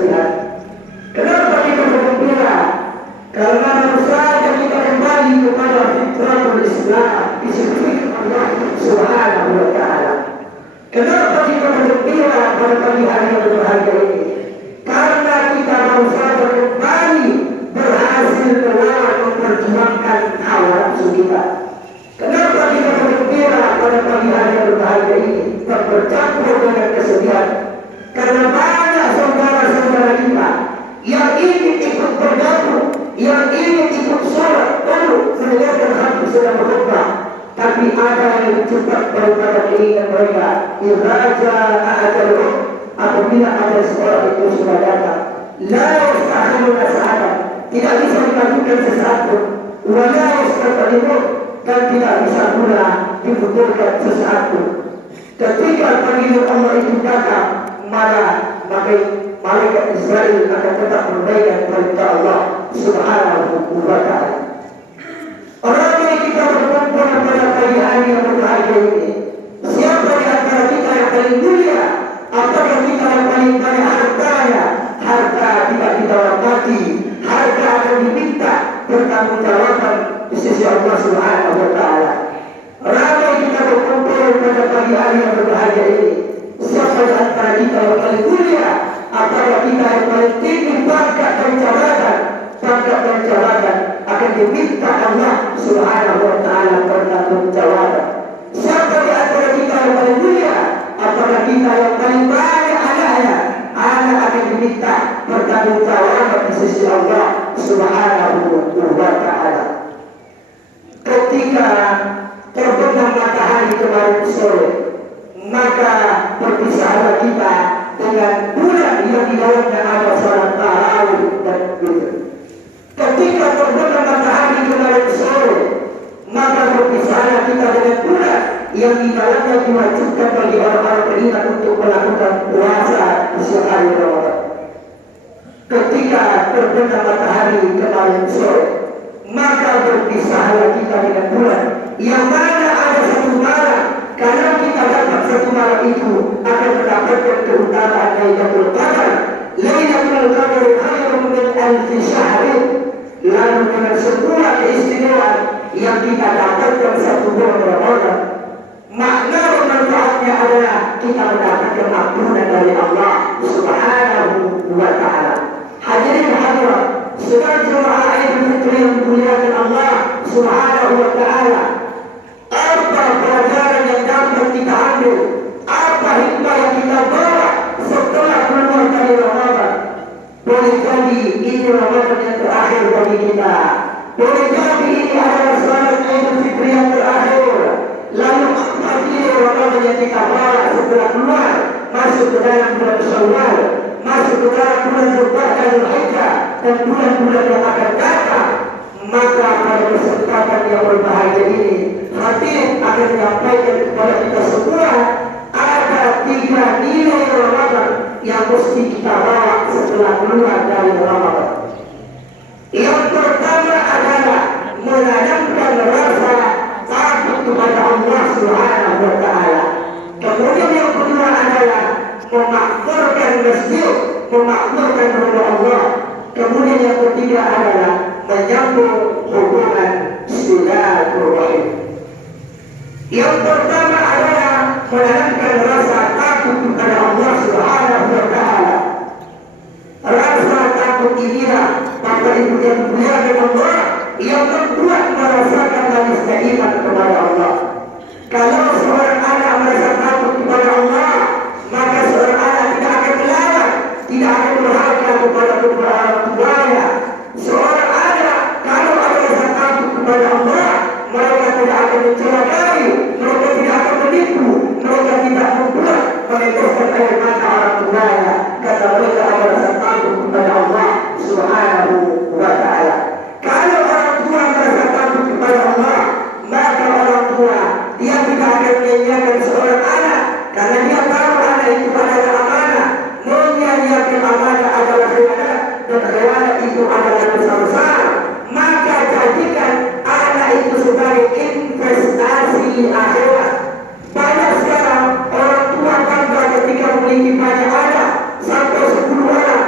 kesedihan. Kenapa kita bergembira? Karena baru saja kita kembali kepada fitratul Islam, disiplin Allah Subhanahu wa Ta'ala. Kenapa kita bergembira pada pagi hari yang berbahagia ini? Karena kita baru saja kembali berhasil melawan memperjuangkan hawa nafsu kita. Kenapa kita bergembira pada pagi hari yang berbahagia ini? Tak bercampur dengan kesedihan. Karena banyak saudara-saudara kita yang ingin ikut bergabung, yang ingin ikut sholat dulu mendengarkan hadis sedang berkhutbah, tapi ada yang cepat daripada keinginan mereka. Iraja ajaluh, apabila ada seorang itu sudah datang, la yastahiluna sa'atan, tidak bisa dilakukan sesuatu, wa la yastahilun, dan tidak bisa pula dibutuhkan sesuatu. Ketika panggilan Allah itu datang, maka malaikat Israel akan tetap menunaikan perintah Allah Subhanahu wa Ta'ala. Orang yang kita berkumpul pada pagi hari yang berbahagia ini, siapa di antara kita yang paling mulia? Apakah kita yang paling banyak hartanya? Harta tidak didapati, harta akan diminta pertanggungjawaban di sisi Allah Subhanahu wa Ta'ala. Ramai kita berkumpul pada pagi hari yang berbahagia ini. Siapa di antara kita yang paling mulia? Apakah kita yang paling tinggi pangkat dan jabatan? Pangkat dan jabatan akan diminta Allah Subhanahu wa Ta'ala pertanggungjawaban. Siapa di antara kita yang paling mulia? Apakah kita yang paling banyak anaknya? Anak akan diminta pertanggungjawaban di sisi Allah Subhanahu wa Ta'ala. Ketika terbenam matahari kemarin sore, maka berpisahlah kita dengan bulan yang di dalamnya ada salat tarawih dan witir. Ketika terbenam matahari kemarin sore, maka berpisahlah kita dengan bulan yang di dalamnya diwajibkan bagi orang-orang beriman untuk melakukan puasa di siang hari Ramadan. Ketika terbenam matahari kemarin sore, maka berpisahlah kita dengan bulan yang mana ada satu malam. Kalau kita dapat satu malam itu akan mendapatkan keutamaan Lailatul Qadar. Lailatul Qadar khairun min alfi syahrin. Lalu dengan sebuah keistimewaan yang kita dapatkan satu bulan Ramadan, makna manfaatnya adalah kita mendapatkan ampunan dari Allah Subhanahu wa Ta'ala. Hadirin hadirat, sebagai jemaah Idul Fitri yang dimuliakan Allah Subhanahu wa Ta'ala, apa pelajaran yang dapat kita ambil? Apa hikmah yang kita bawa setelah keluar dari Ramadan? Boleh jadi ini Ramadan yang terakhir bagi kita. Boleh jadi ini adalah salat Idul Fitri yang terakhir. Lalu apa dia Ramadan yang kita bawa setelah keluar masuk ke dalam bulan Syawal, masuk ke dalam bulan Zulqa'dah, Dzulhijjah, dan bulan-bulan yang akan datang? Maka pada kesempatan yang berbahagia ini, Habib akan menyampaikan kepada kita semua ada 3 nilai Ramadan yang mesti kita bawa setelah keluar dari Ramadan. Yang pertama adalah menanamkan rasa takut kepada Allah Subhanahu wa Ta'ala. Kemudian yang kedua adalah memakmurkan masjid, memakmurkan rumah Allah. Kemudian yang ketiga adalah menyambung hubungan silaturahim. Yang pertama adalah menanamkan rasa takut kepada Allah Subhanahu wa Ta'ala. Rasa takut inilah Bapak Ibu yang dimuliakan Allah yang membuat merasakan manisnya iman kepada Allah. Kalau seorang anak merasa takut kepada Allah, maka seorang anak tidak akan melawan, tidak akan berharga kepada kedua orang tuanya. Seorang anak kalau ada rasa takut kepada Allah, mereka tidak akan mencelakai, mereka tidak akan menipu, mereka tidak membuat meneteskan air mata orang tuanya, karena mereka ada rasa takut kepada Allah Subhanahu wa Ta'ala. Kalau orang tua merasa takut kepada Allah, maka orang tua dia tidak akan menyanyiakan seorang anak, karena dia tahu anak itu adalah amanah. Menyanyiakan amanah adalah khianat, dan khianat itu adalah dosa besar. Maka jadikan anak itu sebagai investasi di akhirat. Banyak sekarang orang tua bangga ketika memiliki banyak anak sampai 10 anak.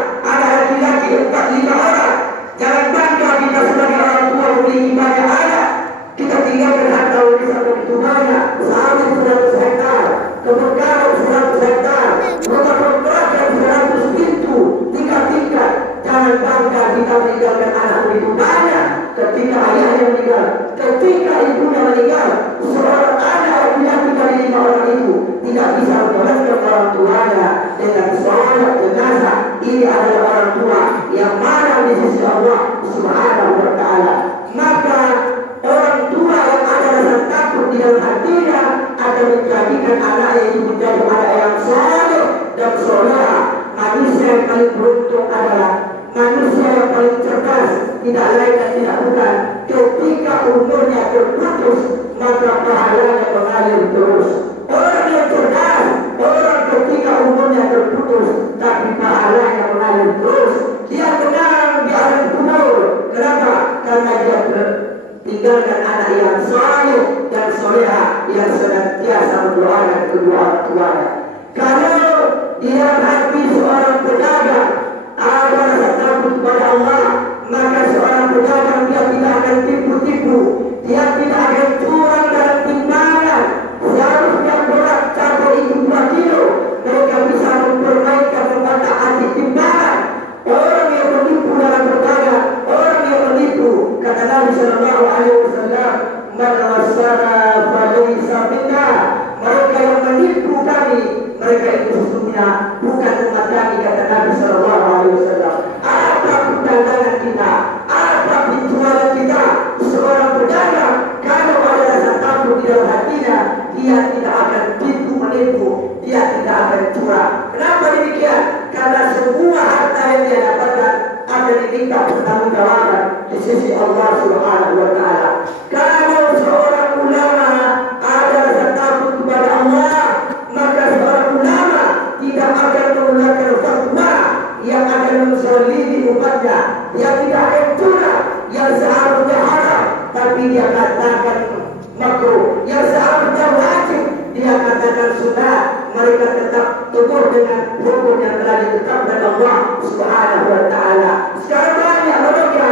desa begitu banyak, sawit 100 hektar, kebun karet 100 hektar, rumah kontrakan 100 pintu, 3 tingkat. Jangan bangga kita meninggalkan anak begitu banyak. Ketika ayahnya meninggal, ketika ibunya meninggal, seorang anak yang menyakiti 5 orang itu tidak bisa menjalankan orang tuanya dengan sholat jenazah. Ini adalah orang tua yang mana di sisi Allah Subhanahu wa Ta'ala. Maka orang tua yang ada rasa takut di dalam hatinya akan menjadikan anaknya itu menjadi anak yang saleh dan soleh. Manusia yang paling beruntung adalah manusia yang paling cerdas, tidak lain dan tidak bukan ketika umurnya terputus maka pahalanya mengalir terus. Orang yang cerdas, orang ketika umurnya terputus tapi pahalanya mengalir terus, dia tenang di alam kubur. Kenapa? Karena dia tinggalkan anak yang saleh dan soleha yang senantiasa mendoakan kedua orang tuanya. Kalau dia hati seorang pedagang ada rasa takut kepada Allah, maka seorang pedagang dia tidak akan tipu-tipu, dia tidak akan curang dalam timbangan. Seharusnya berat cabai itu 2 kilo, mereka bisa memperbaikkan membatah hati timbangan. Orang yang menipu dalam berdagang, orang yang menipu, kata Nabi Sallallahu Alaihi Wasallam, man wasara falaysa minna. Mereka yang menipu kami, mereka itu sesungguhnya bukan umat kami, kata Nabi Sallallahu Alaihi Wasallam. Apa perdagangan kita, apa penjualan kita, seorang pedagang kalau ada rasa takut di dalam hatinya, dia tidak akan tipu menipu, dia tidak akan curang. Kenapa demikian? Karena semua harta yang dia dapatkan akan diminta pertanggungjawaban di sisi Allah Subhanahu wa Ta'ala. Kalau seorang ulama ada rasa takut kepada Allah, maka seorang ulama tidak akan menggunakan fatwa yang akan menzalimi umatnya, yang tidak akan curang, yang seharusnya haram tapi dia katakan makruh, yang seharusnya wajib dia katakan sunnah. Mereka tetap tegur dengan hukum yang telah ditetapkan Allah Subhanahu wa Ta'ala. Sekarang banyak mereka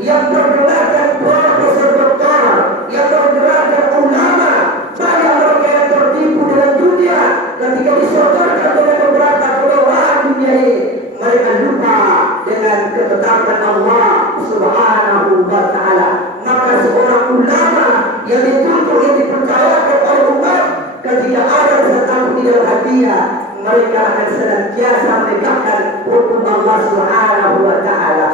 yang bergelarkan profesor doktor, yang bergelarkan ulama, banyak mereka yang tertipu dengan dunia ketika disodorkan dengan beberapa kemewahan dunia ini. Mereka lupa dengan ketetapan Allah Subhanahu wa Ta'ala. Maka seorang ulama yang dituntut yang dipercayakan oleh umat, ketika ada rasa takut di dalam hatinya, mereka akan senantiasa menegakkan hukum Allah Subhanahu wa Ta'ala.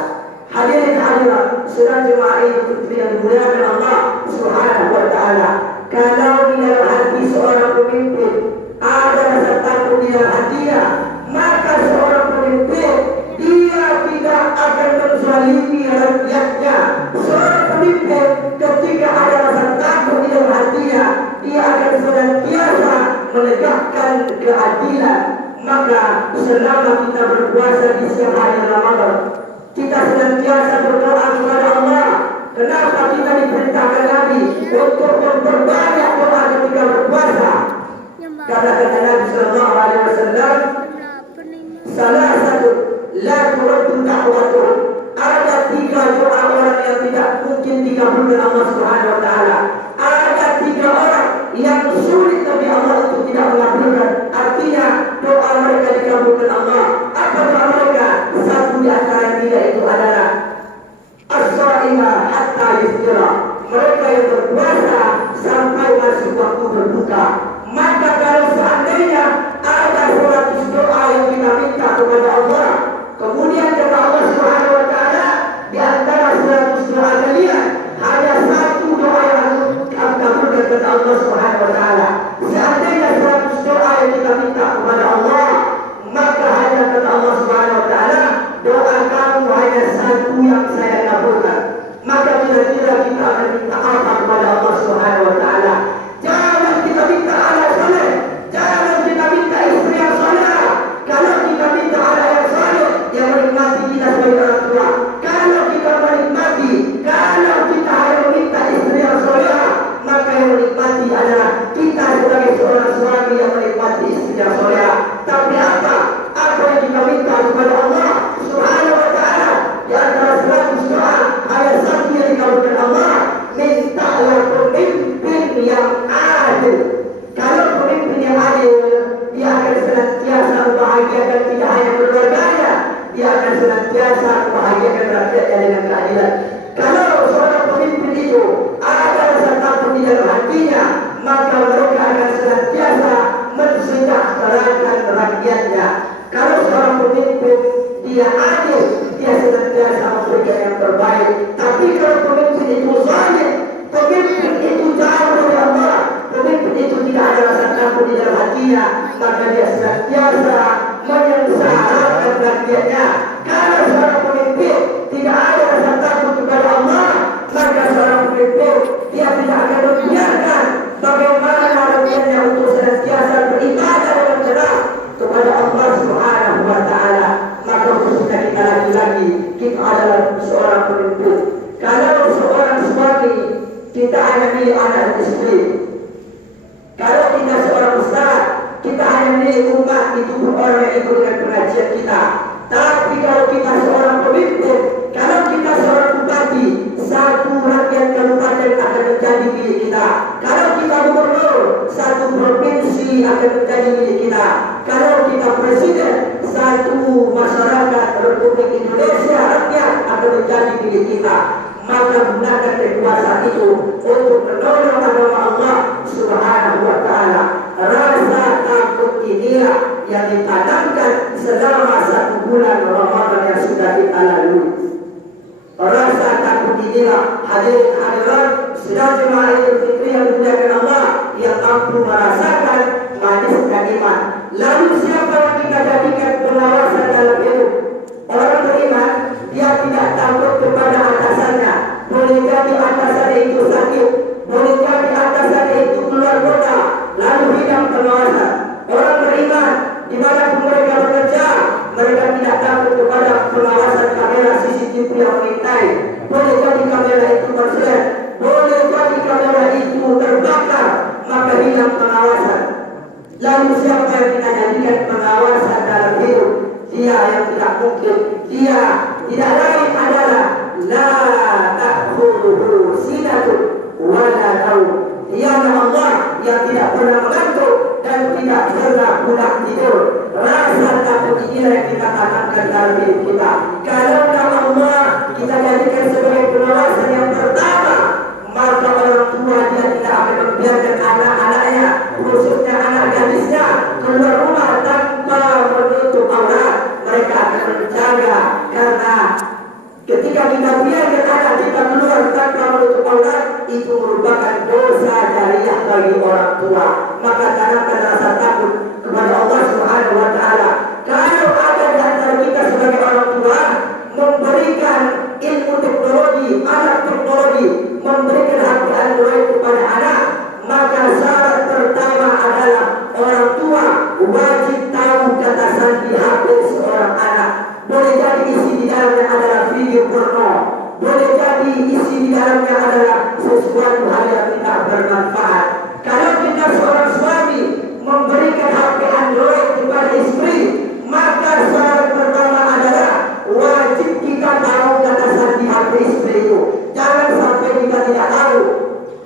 Hadirin hadirat, saudara jemaah itu yang dimuliakan Allah Subhanahu wa Ta'ala. Kalau di dalam hati seorang pemimpin ada rasa takut di dalam hatinya, maka seorang pemimpin dia tidak akan menzalimi rakyatnya. Seorang pemimpin ketika ada rasa takut di dalam hatinya, dia akan senantiasa menegakkan keadilan. Maka selama kita berpuasa di siang hari Ramadan, kita senantiasa berdoa kepada Allah. Kenapa kita diperintahkan Nabi untuk memperbanyak doa ketika berpuasa? Karena kata Nabi Sallallahu Alaihi Wasallam, salah satu la turaddu da'watuh, ada 3 doa orang yang tidak mungkin dikabulkan Allah Subhanahu wa Ta'ala. Ada 3 orang yang sulit tapi Allah itu tidak mengabulkan. Artinya doa mereka dikabulkan Allah. Apa doa mereka? Satu di antara 3 itu adalah as-sha'imah hatta yusira. Mereka yang berpuasa sampai masuk waktu berbuka. Maka kalau seandainya ada 100 doa yang kita minta kepada Allah, kemudian kata Allah Subhanahu wa Ta'ala, di antara 100 doa kalian hanya 1 doa yang kabulkan kata Allah Subhanahu wa Ta'ala. Seandainya 100 doa yang kita minta kepada Allah, maka hanya kata Allah Subhanahu wa Ta'ala, doa kamu hanya 1 yang saya kabulkan. Maka kira-kira kita akan minta apa kepada Allah Subhanahu wa Ta'ala? Jangan kita minta anak saleh, jangan kita minta istri yang saleh. Kalau kita minta anak yang saleh yang menikmati kita sebagai orang tua, kalau kita menikmati, kalau kita hanya meminta istri yang saleh, maka yang menikmati adalah kita sebagai seorang suami yang menikmati istri yang saleh. Tapi apa yang kita minta kepada Allah Subhanahu wa Ta'ala? Di antara 100 doa hanya 1 yang dikabulkan Allah. Mintalah pemimpin yang adil. Kalau pemimpin yang adil, dia akan senantiasa membahagiakan tidak hanya keluarganya, dia akan senantiasa membahagiakan rakyatnya dengan keadilan. Kalau seorang pemimpin itu ada rasa takut di dalam hatinya, maka mereka akan senantiasa mensejahterakan rakyatnya. Kalau seorang pemimpin dia adil, dia senantiasa memberikan yang terbaik. Tapi kalau pemimpin itu zalim, pemimpin itu jauh dari Allah, pemimpin itu tidak ada rasa takut di dalam hatinya, maka dia senantiasa menyengsarakan rakyatnya. Kalau seorang pemimpin tidak ada rasa takut kepada Allah, maka seorang pemimpin dia tidak akan membiarkan bagaimana rakyatnya untuk senantiasa beribadah dengan benar kepada Allah Subhanahu wa Ta'ala. Maka khususnya kita laki-laki, kita adalah seorang pemimpin. Kalau seorang suami, kita hanya milik anak istri. Kalau kita seorang ustaz, kita hanya milik umat, itu orang yang ikut dengan pengajian kita. Tapi kalau kita seorang pemimpin, kalau kita seorang bupati, satu rakyat kabupaten akan menjadi milik kita. Kalau kita gubernur, satu provinsi akan menjadi milik kita. Kalau kita presiden, satu masyarakat Republik Indonesia rakyat akan menjadi milik kita. Maka gunakan kekuasaan itu untuk menolong agama Allah Subhanahu wa Ta'ala. Rasa takut inilah yang ditanamkan selama 1 bulan Ramadan yang sudah kita lalui. Rasa takut inilah hadirin sedang jemaah Idul Fitri yang dimuliakan Allah yang mampu merasakan manisnya iman. Lalu siapa yang kita jadikan pengawasan dalam hidup? Orang beriman, dia tidak takut kepada atasannya. Boleh jadi atasannya itu sakit, boleh jadi atasannya itu keluar kota, lalu hilang pengawasan. Orang beriman, di mana pun mereka bekerja, mereka tidak takut kepada pengawasan kamera CCTV yang mengintai. Boleh jadi kamera itu korslet, boleh jadi kamera itu terbakar, maka hilang pengawasan. Lalu siapa yang kita jadikan pengawasan dalam hidup? Dia yang tidak mungkin, dia tidak lain adalah la ta'khudhuhu sinatun wa la naum. Dialah Allah yang tidak pernah mengantuk dan tidak pernah pulang tidur. Rasa takut inilah yang kita tanamkan dalam hidup kita. Kalau Allah kita jadikan sebagai pengawasan yang pertama, maka orang tua dia tidak akan membiarkan anak-anaknya, khususnya anak gadisnya, keluar rumah tanpa menutup aurat. Mereka akan menjaga, karena ketika kita biarkan anak kita keluar tanpa menutup aurat, itu merupakan dosa jariah bagi orang tua. Maka tanamkan rasa takut kepada Allah Subhanahu wa Ta'ala. Kalau ada di antara kita sebagai orang tua memberikan ilmu teknologi, alat teknologi, memberikan HP Android kepada anak, maka syarat pertama adalah orang tua wajib tahu kata sandi HP seorang anak. Boleh jadi isi di dalamnya adalah video porno, boleh jadi isi di dalamnya adalah sesuatu hal yang tidak bermanfaat. Kalau kita seorang suami memberikan HP Android kepada istri, maka syarat pertama adalah wajib kita tahu kata sandi HP istri itu. Jangan sampai kita tidak tahu,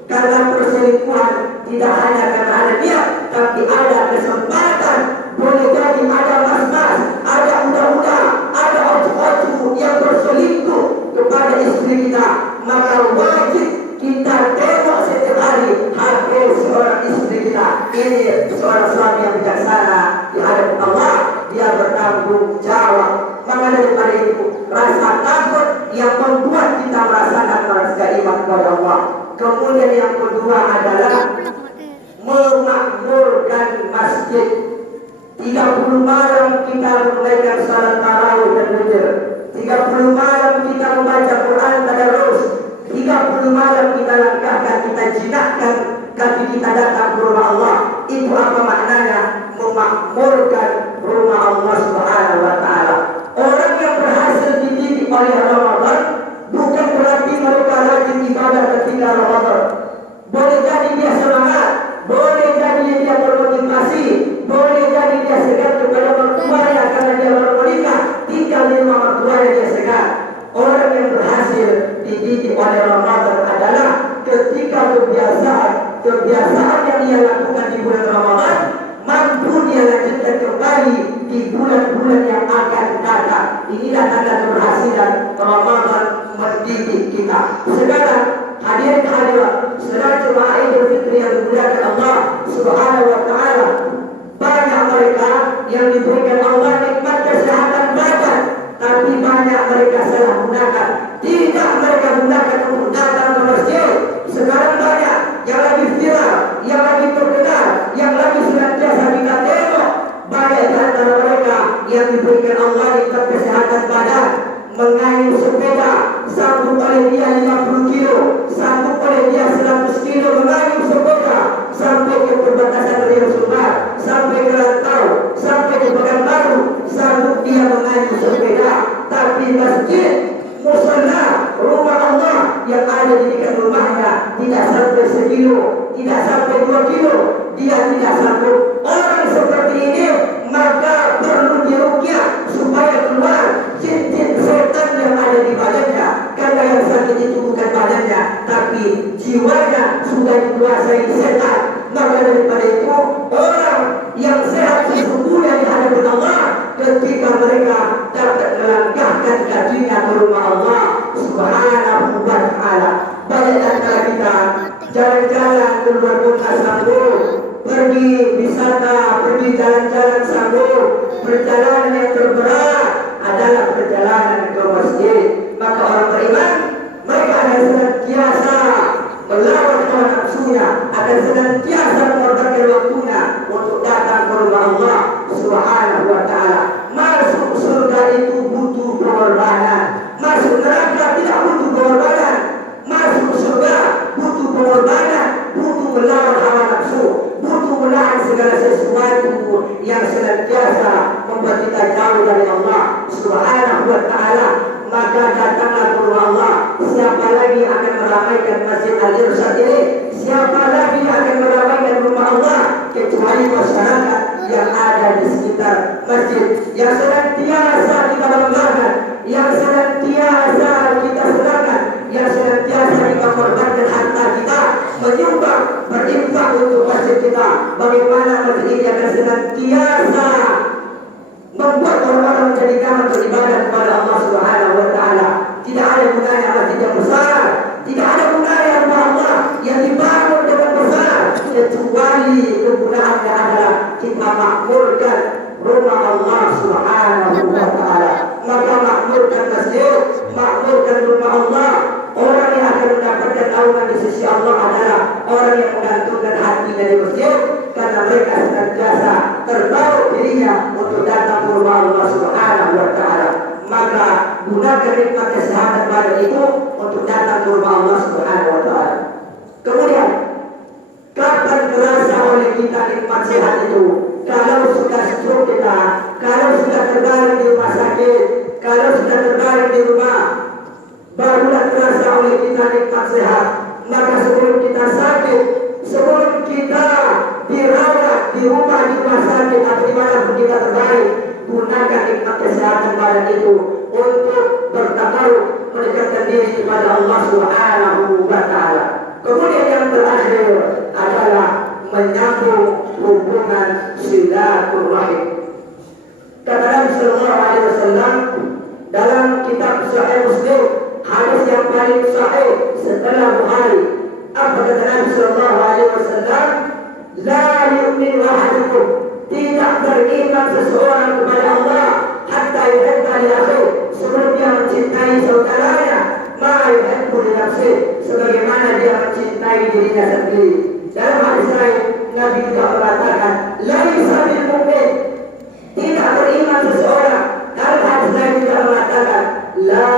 karena perselingkuhan tidak hanya karena ada niat, tapi ada kesempatan. Boleh jadi ada mas-mas, ada uda-uda, ada ocu-ocu yang berselingkuh kepada istri kita. Maka wajib kita tengok setiap hari HP seorang istri kita. Ini seorang suami yang bijaksana di hadapan Allah, dia bertanggung jawab. Maka daripada itu, rasa takut yang membuat kita merasakan rasa iman kepada Allah. Kemudian yang kedua adalah memakmurkan masjid. 30 malam kita menunaikan salat tarawih dan witir. 30 malam kita membaca Quran tadarus. 30 malam kita langkahkan, kita jinakkan kaki kita datang ke rumah Allah. Itu apa maknanya? Memakmurkan rumah Allah Subhanahu wa Ta'ala. Orang yang berhasil dididik oleh Ramadan bukan berarti mereka rajin ibadah ketika Ramadan. Boleh jadi dia semangat, boleh jadi dia bermotivasi, boleh jadi dia segar kepada mertuanya karena dia baru menikah, tinggal di rumah mertuanya dia segar. Orang yang berhasil dididik oleh Ramadan adalah ketika kebiasaan yang dia lakukan di bulan Ramadan mampu dia lanjutkan kembali di bulan-bulan yang akan datang. Inilah tanda keberhasilan Ramadan mendidik kita. Sekarang hadirin hadirat, saudara jemaah Idul Fitri yang dimuliakan Allah Subhanahu wa taala, banyak mereka yang diberikan Allah nikmat kesehatan badan, tapi banyak mereka salah gunakan. Tidak mereka gunakan untuk datang ke masjid. Sekarang banyak yang lagi viral, yang lagi terkenal, yang lagi senantiasa kita tengok. Banyak di antara mereka yang diberikan Allah nikmat kesehatan badan, mengayuh sepeda, sanggup oleh dia 50 kilo, sanggup oleh dia 100 kilo mengayuh sepeda sampai ke perbatasan Riau Sumbar, sampai ke Rantau, sampai ke Pekanbaru, sanggup dia mengayuh sepeda. Tapi masjid, musala, rumah Allah yang ada di dekat rumahnya tidak sampai 1 kilo, tidak sampai 2 kilo, dia tidak sanggup. Orang seperti ini maka perlu diruqyah supaya keluar jin-jin setan yang ada di badannya. Karena yang sakit itu bukan badannya, tapi jiwanya sudah dikuasai setan. Maka daripada itu, orang yang sehat sesungguhnya di hadapan Allah ketika mereka dapat melangkahkan kakinya ke rumah Allah Subhanahu wa taala. Banyak antara kita jalan-jalan keluar kota sanggup, pergi wisata, pergi jalan-jalan sanggup. Perjalanan yang terberat adalah perjalanan ke masjid. Maka orang beriman, mereka akan senantiasa melawan hawa nafsunya, akan senantiasa mengorbankan waktunya untuk datang ke rumah Allah Subhanahu wa taala. Masuk surga itu butuh pengorbanan, masuk neraka tidak butuh pengorbanan. Masuk surga butuh pengorbanan, butuh melawan hawa nafsu, butuh menahan segala sesuatu yang senantiasa membuat kita jauh dari Allah Subhanahu wa taala. Maka datanglah ke rumah Allah. Siapa lagi akan meramaikan Masjid Al-Irsyad ini? Siapa lagi akan meramaikan rumah Allah kecuali masyarakat yang ada di sekitar masjid, yang senantiasa kita banggakan, yang senantiasa kita senangkan, yang senantiasa kita korbankan harta kita, menyumbang, berinfak untuk masjid kita. Bagaimana masjid ini akan senantiasa membuat orang-orang menjadi nyaman beribadah kepada Allah Subhanahu wa taala. Tidak ada gunanya masjid yang besar, tidak ada gunanya rumah Allah yang dibangun dengan besar, kecuali kegunaannya adalah kita makmurkan rumah Allah Subhanahu wa taala. Maka makmurkan masjid, makmurkan rumah Allah. Orang yang akan mendapatkan naungan di sisi Allah adalah orang yang menggantungkan hatinya di masjid, karena mereka senantiasa terbawa dirinya untuk datang ke rumah Allah Subhanahu wa taala. Maka gunakan nikmat kesehatan badan itu untuk datang ke rumah Allah Subhanahu wa taala. Kemudian, kapan terasa oleh kita nikmat sehat itu? Kalau sudah stroke kita, kalau sudah terbaring di rumah sakit, kalau sudah terbaring di rumah, barulah terasa oleh kita nikmat sehat. Maka sebelum kita sakit, sebelum kita dirawat di rumah sakit atau di mana pun kita terbaring, gunakan nikmat kesehatan badan itu untuk bertakarub, mendekatkan diri kepada Allah Subhanahu wa taala. Kemudian yang terakhir adalah menyambung hubungan silaturahim. Kata Nabi sallallahu alaihi wasallam dalam kitab Sahih Muslim, hadis yang paling sahih setelah Bukhari, apa kata Nabi sallallahu alaihi wasallam? La yu'minu ahadukum, tidak beriman seseorang kepada Allah hatta yuhibba li akhihi, sebelum dia mencintai saudaranya ma yuhibbu li nafsihi, sebagaimana dia mencintai dirinya sendiri. Dalam hadis lain Nabi juga mengatakan laisa bil mu'min, tidak beriman seseorang. Dalam hadis lain juga mengatakan la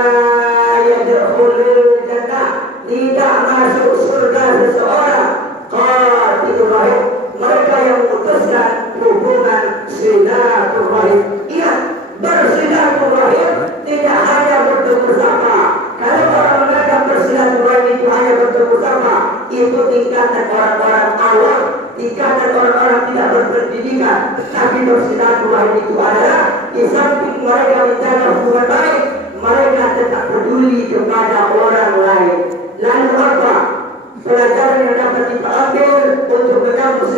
yadkhulul jannah, tidak masuk surga seseorang qatilur rahim, mereka yang memutuskan hubungan silaturahim. Ingat, bersilaturahim tidak hanya bertemu sapa. Kalau orang menganggap bersilaturahim itu hanya bertemu sapa, itu tingkatan orang-orang awam, tingkatan orang-orang tidak berpendidikan. Tapi bersilaturahim itu adalah di samping mereka menjaga hubungan baik, mereka tetap peduli kepada orang lain. Lalu apa pelajaran yang dapat kita ambil untuk menyambut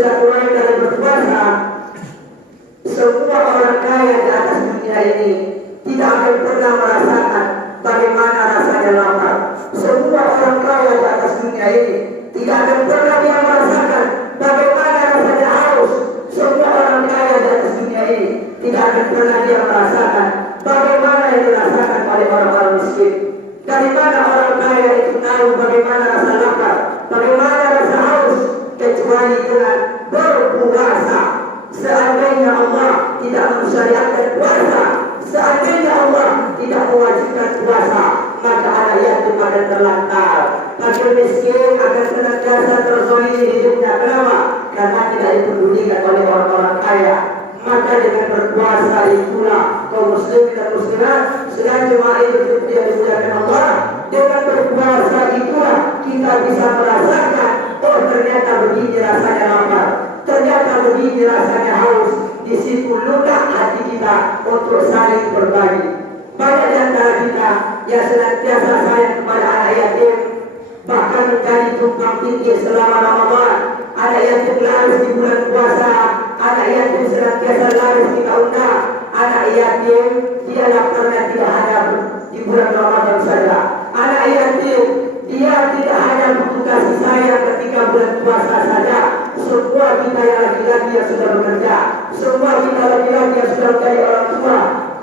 pernah dia merasakan bagaimana yang dirasakan oleh orang-orang miskin. Dari mana orang kaya itu tahu bagaimana rasa lapar, bagaimana rasa haus, kecuali dengan berpuasa. Seandainya Allah tidak mensyariatkan puasa, seandainya Allah tidak mewajibkan puasa, maka anak yatim akan terlantar. Fakir miskin akan senantiasa terzalimi hidupnya. Kenapa? Karena tidak dipedulikan oleh orang-orang kaya. Maka dengan berpuasa itulah kaum muslim dan muslimat sedang jemaah Idul Fitri yang dimuliakan Allah, dengan berpuasa itulah kita bisa merasakan, oh ternyata begini rasanya lapar, ternyata begini rasanya haus. Di situ lunak hati kita untuk saling berbagi. Banyak di antara kita yang senantiasa sayang kepada anak yatim, bahkan menjadi tumpang tindih selama Ramadan. Anak yatim laris di bulan puasa, anak yatim senantiasa laris kita undang. Anak yatim dia laparnya tidak hanya di bulan Ramadan saja. Anak yatim dia tidak hanya butuh kasih sayang ketika bulan puasa saja. Semua kita yang laki-laki yang sudah bekerja, semua kita laki-laki yang sudah menjadi orang tua,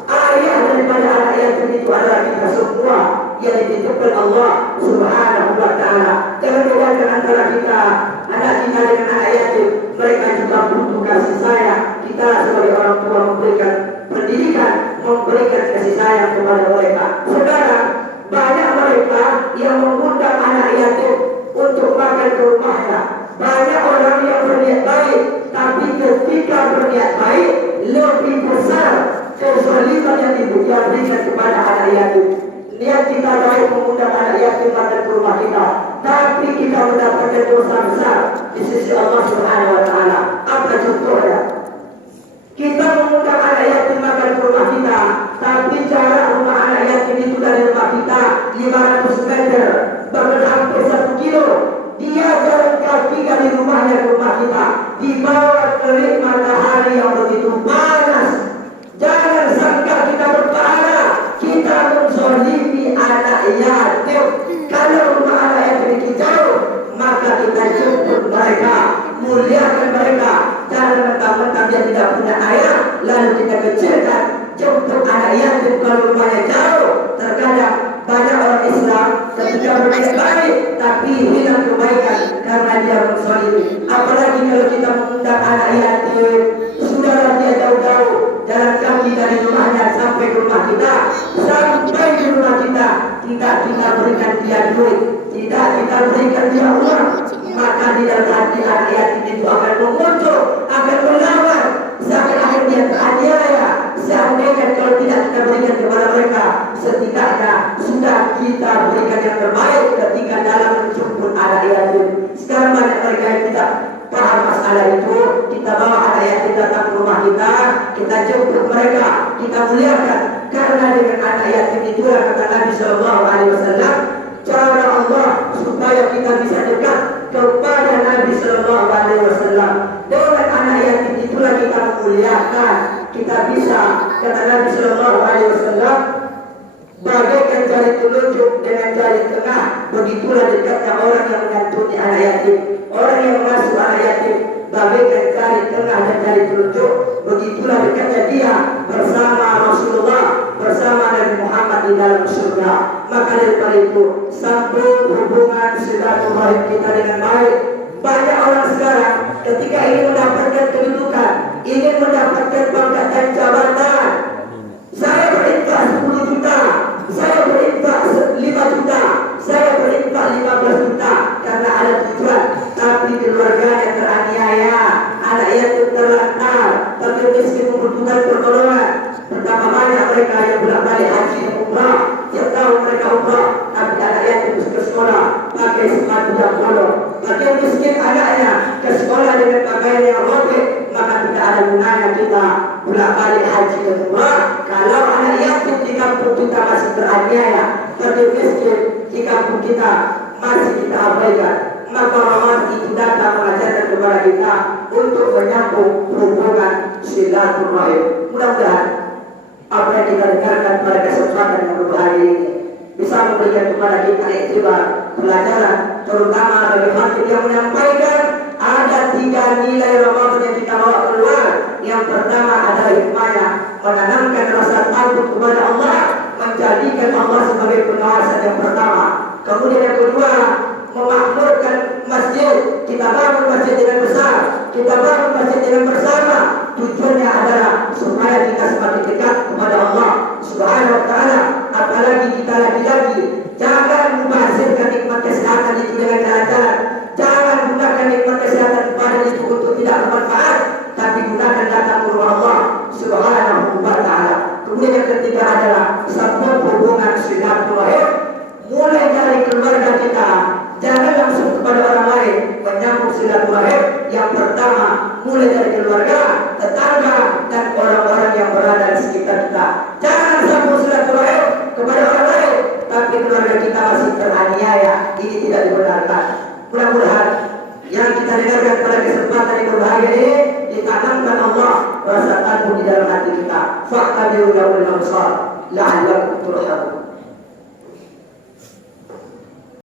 ayah daripada anak yatim itu adalah kita semua yang dititipkan Allah Subhanahu wa ta'ala. Jangan bedakan antara kita, anak kita dengan anak yatim. Mereka juga butuh kasih sayang. Kita sebagai orang tua memberikan pendidikan, memberikan kasih sayang kepada mereka. Saudara, banyak mereka yang mengundang anak yatim untuk makan ke rumahnya. Banyak orang yang berniat baik, tapi ketika berniat baik lebih besar kezaliman yang diberikan kepada anak yatim. Niat kita baik mengundang anak yatim datang ke rumah kita, tapi kita mendapatkan dosa besar di sisi Allah Subhanahu wa ta'ala. Apa contohnya? Kita mengundang anak yatim makan ke rumah kita, tapi jarak rumah anak yatim itu dari rumah kita 500 meter, bahkan hampir 1 kilo. Dia jalan kaki dari rumahnya ke rumah kita, di bawah terik matahari yang begitu panas. Jangan sangka kita berpahala, kita menzalimi anak yatim. Kalau rumah anak yatim itu jauh, maka kita jemput mereka, muliakan mereka. Jangan mentang-mentang dia tidak punya ayah, lalu kita kecilkan. Jemput anak yatim kalau rumahnya jauh. Terkadang banyak orang Islam ketika berniat baik, tapi hilang kebaikan karena dia menzalimi. Apalagi kalau kita mengundang anak yatim, sudahlah dia jauh-jauh jalan kaki dari rumahnya sampai ke rumah kita, sampai di rumah kita, tidak kita berikan dia duit, tidak kita berikan dia uang, maka di dalam hati anak yatim itu akan mengutuk, akan melawan, seakan-akan dia teraniaya. Seandainya kalau tidak kita berikan kepada mereka, setidaknya sudah kita berikan yang terbaik ketika dalam menjemput anak yatim. Sekarang banyak mereka yang tidak paham masalah itu. Kita bawa anak yatim datang ke rumah kita jemput mereka, kita muliakan. Karena dengan anak yatim itu kata Nabi Sallallahu Alaihi Wasallam, cara Allah supaya kita bisa dekat kepada Nabi Sallallahu Alaihi Wasallam. Dengan anak yatim itulah kita memuliakan. Kita bisa, kata Nabi Sallallahu Alaihi Wasallam, bagaikan jari telunjuk dengan jari tengah, begitulah dekatnya orang yang menyantuni anak yatim, orang yang mengasuh anak yatim. Bagaikan jari tengah dan jari telunjuk, begitulah dekatnya dia bersama Rasulullah, bersama Nabi Muhammad di dalam surga. Maka daripada itu, sambung hubungan silaturahim kita dengan baik. Banyak orang sekarang ketika ingin mendapatkan kedudukan, ingin mendapatkan pangkat dan jabatan, saya berinfak 10 juta, saya berinfak 5 juta, saya berinfak 15 juta karena ada tujuan. Tapi keluarganya teraniaya, anak yatim terlantar, fakir miskin membutuhkan pertolongan. Betapa banyak mereka yang bolak-balik haji dan umrah, tiap tahun mereka umrah, tapi anak yatim ke sekolah pakai sepatu yang bolong. Fakir miskin anaknya ke sekolah dengan pakaian yang robek, maka tidak ada gunanya kita bolak-balik haji dan umrah kalau anak yatim di kampung kita masih teraniaya, fakir miskin di kampung kita masih kita abaikan. Maka Ramadan itu datang mengajarkan kepada kita untuk menyambung hubungan silaturahim. Mudah-mudahan apa yang kita dengarkan pada kesempatan yang berbahagia ini bisa memberikan kepada kita iktibar, pelajaran, terutama bagi hakim yang menyampaikan ada 3 nilai Ramadan yang kita bawa keluar. Yang pertama adalah hikmahnya, menanamkan rasa takut kepada Allah, menjadikan Allah sebagai pengawasan yang pertama. Kemudian yang kedua, memakmurkan masjid. Kita bangun masjid dengan besar, kita bangun masjid dengan bersama. Tujuannya adalah supaya kita semakin dekat kepada Allah Subhanahu wa ta'ala. Apalagi kita lagi-lagi jangan membazirkan nikmat kesehatan itu dengan jalan-jalan. Jangan gunakan nikmat kesehatan kepada itu untuk tidak bermanfaat, tapi gunakan datang ke rumah Allah Subhanahu wa ta'ala. Kemudian yang ketiga adalah sambung hubungan silaturahim. Mulai dari keluarga kita, jangan langsung kepada orang lain, menyambung silaturahim. Yang pertama, mulai dari keluarga, tetangga, dan orang-orang yang berada di sekitar kita. Jangan sambung silaturahim kepada orang lain, tapi keluarga kita masih teraniaya. Ini tidak dibenarkan. Mudah-mudahan yang kita dengarkan pada kesempatan yang berbahagia ini ditanamkan Allah rasa takut di dalam hati kita. Fa'tabiru lahul absar la'allakum turhamun.